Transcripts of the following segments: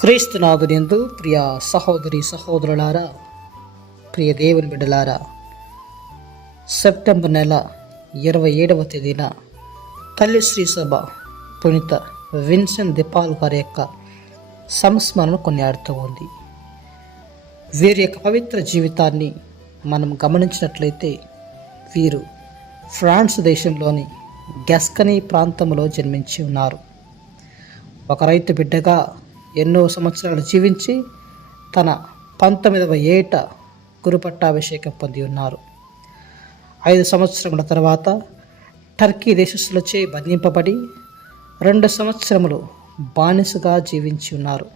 క్రీస్తునాథునియందు ప్రియ సహోదరి సహోదరులారా, ప్రియ దేవుని బిడ్డలారా, సెప్టెంబర్ నెల 27వ తేదీన తల్లి శ్రీ సభ పునీత విన్సెంట్ డి పాల్ గారి యొక్క సంస్మరణ కొనియాడుతూ ఉంది. వీరి యొక్క పవిత్ర జీవితాన్ని మనం గమనించినట్లయితే వీరు ఫ్రాన్స్ దేశంలోని గస్కనీ ప్రాంతంలో జన్మించి ఉన్నారు. ఒక రైతు బిడ్డగా ఎన్నో సంవత్సరాలు జీవించి తన 19వ ఏట గురుపట్టాభిషేకం పొంది ఉన్నారు. 5 సంవత్సరముల తర్వాత టర్కీ దేశస్థులచే బంధింపబడి 2 సంవత్సరములు బానిసగా జీవించి ఉన్నారు.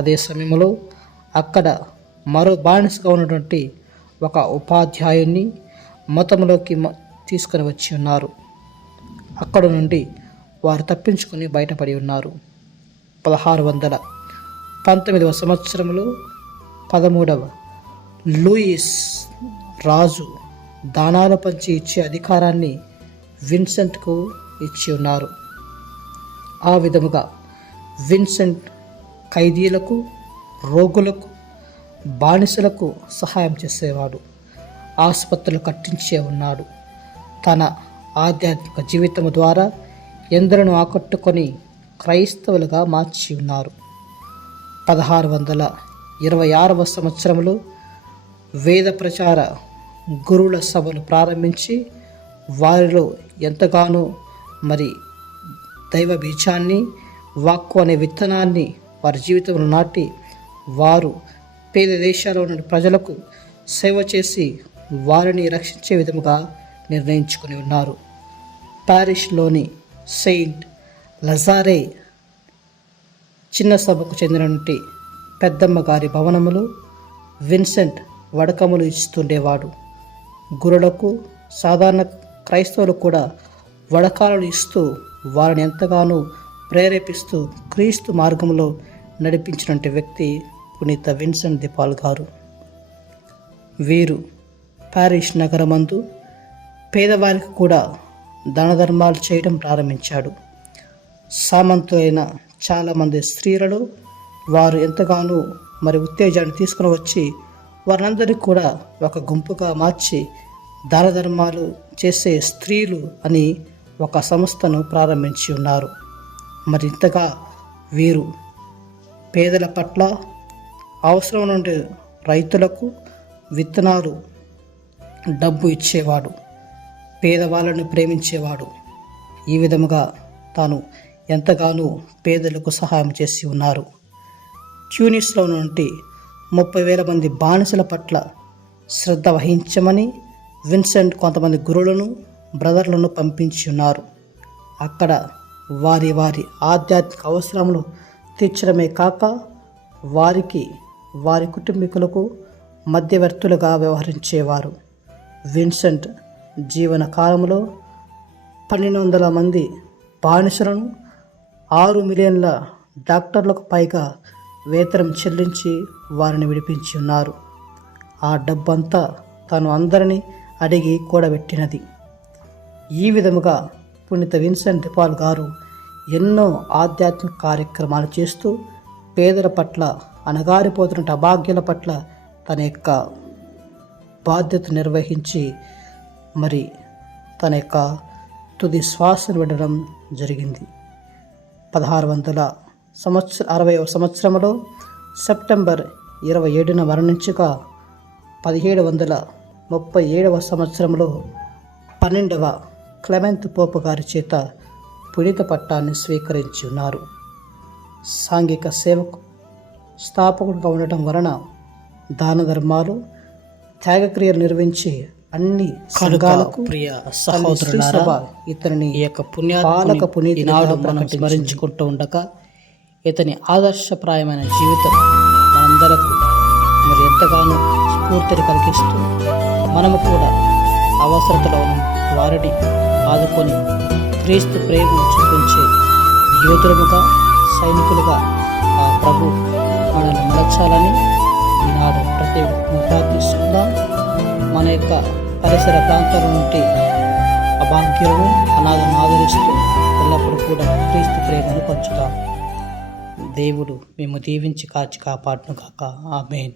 అదే సమయంలో అక్కడ మరో బానిసగా ఉన్నటువంటి ఒక ఉపాధ్యాయుని మతంలోకి తీసుకొని వచ్చి ఉన్నారు. అక్కడ నుండి వారు తప్పించుకొని బయటపడి ఉన్నారు. 1619వ సంవత్సరంలో 13వ లూయిస్ రాజు దానాలు పంచి ఇచ్చే అధికారాన్ని విన్సెంట్కు ఇచ్చి ఉన్నారు. ఆ విధముగా విన్సెంట్ ఖైదీలకు, రోగులకు, బానిసలకు సహాయం చేసేవాడు. ఆసుపత్రులు కట్టించే ఉన్నాడు. తన ఆధ్యాత్మిక జీవితం ద్వారా ఎందరినో ఆకట్టుకొని క్రైస్తవులుగా మార్చి ఉన్నారు. 1626వ సంవత్సరంలో వేద ప్రచార గురువుల సభను ప్రారంభించి వారిలో ఎంతగానో దైవ బీజాన్ని, వాక్కు అనే విత్తనాన్ని వారి జీవితంలో నాటి వారు పేద దేశాల్లో ఉన్న ప్రజలకు సేవ చేసి వారిని రక్షించే విధముగా నిర్ణయించుకుని ఉన్నారు. ప్యారిస్లోని సెయింట్ లజారే చిన్న సభకు చెందినటువంటి పెద్దమ్మ గారి భవనములు విన్సెంట్ వడకములు ఇస్తుండేవాడు. గురులకు, సాధారణ క్రైస్తవులకు కూడా వడకాలను ఇస్తూ వారిని ఎంతగానో ప్రేరేపిస్తూ క్రీస్తు మార్గంలో నడిపించినటువంటి వ్యక్తి పునీత విన్సెంట్ డి పాల్ గారు. వీరు ప్యారిస్ నగరమందు పేదవారికి కూడా దానధర్మాలు చేయడం ప్రారంభించాడు. సామంతులైన చాలామంది స్త్రీలలో వారు ఎంతగానో ఉత్తేజాన్ని తీసుకుని వచ్చి వారందరినీ కూడా ఒక గుంపుగా మార్చి దానధర్మాలు చేసే స్త్రీలు అని ఒక సంస్థను ప్రారంభించి ఉన్నారు. ఇంతగా వీరు పేదల పట్ల, అవసరం నుండి రైతులకు విత్తనాలు, డబ్బు ఇచ్చేవాడు. పేదవాళ్ళను ప్రేమించేవాడు. ఈ విధముగా తాను ఎంతగానో పేదలకు సహాయం చేసి ఉన్నారు. ట్యూనిస్లో నుండి 30,000 మంది బానిసల పట్ల శ్రద్ధ వహించమని విన్సెంట్ కొంతమంది గురువులను, బ్రదర్లను పంపించి ఉన్నారు. అక్కడ వారి ఆధ్యాత్మిక అవసరములు తీర్చడమే కాక వారికి, వారి కుటుంబీకులకు మధ్యవర్తులుగా వ్యవహరించేవారు. విన్సెంట్ జీవన కాలంలో 1,200 మంది బానిసలను, 6 మిలియన్ల డాక్టర్లకు పైగా వేతనం చెల్లించి వారిని విడిపించి ఉన్నారు. ఆ డబ్బంతా తాను అందరినీ అడిగి కూడబెట్టినది. ఈ విధముగా పునీత విన్సెంట్ డి పాల్ గారు ఎన్నో ఆధ్యాత్మిక కార్యక్రమాలు చేస్తూ పేదల పట్ల, అణగారిపోతున్న అభాగ్యుల పట్ల తన యొక్క బాధ్యత నిర్వహించి తన యొక్క తుది శ్వాసను విడడం జరిగింది. 1660వ సంవత్సరంలో సెప్టెంబర్ 27న మరణించగా 1737వ సంవత్సరంలో 12వ క్లెమెంత్ పోపు గారి చేత పునీత పట్టాన్ని స్వీకరించి ఉన్నారు. సాంఘిక సేవకు స్థాపకుడిగా ఉండటం వలన దాన ధర్మాలు, త్యాగక్రియలు నిర్వహించి అన్ని సంఘాలకు ప్రియ సహోదరులారా, ఇతని ఈ యొక్క పాలక పునీతి మనం స్మరించుకుంటూ ఉండగా ఇతని ఆదర్శప్రాయమైన జీవితం మనందరకు ఎంతగానో స్ఫూర్తిని కలిగిస్తూ మనము కూడా అవసరతలో ఉన్న వారిని ఆదుకొని క్రీస్తు ప్రేమను చూపించే యోధులుగా, సైనికులుగా ఆ ప్రభు మనల్ని మలచాలని ఈనాడు ప్రతి ప్రార్థిస్తుందాం. మన యొక్క పరిసర ప్రాంతాల నుండి అభాగ్యులను, అనాథను ఆదరిస్తూ ఎల్లప్పుడూ కూడా క్రీస్తు ప్రేమను పంచుతాం. దేవుడు మేము దీవించి కాచి కాపాడును కాక. ఆమేన్.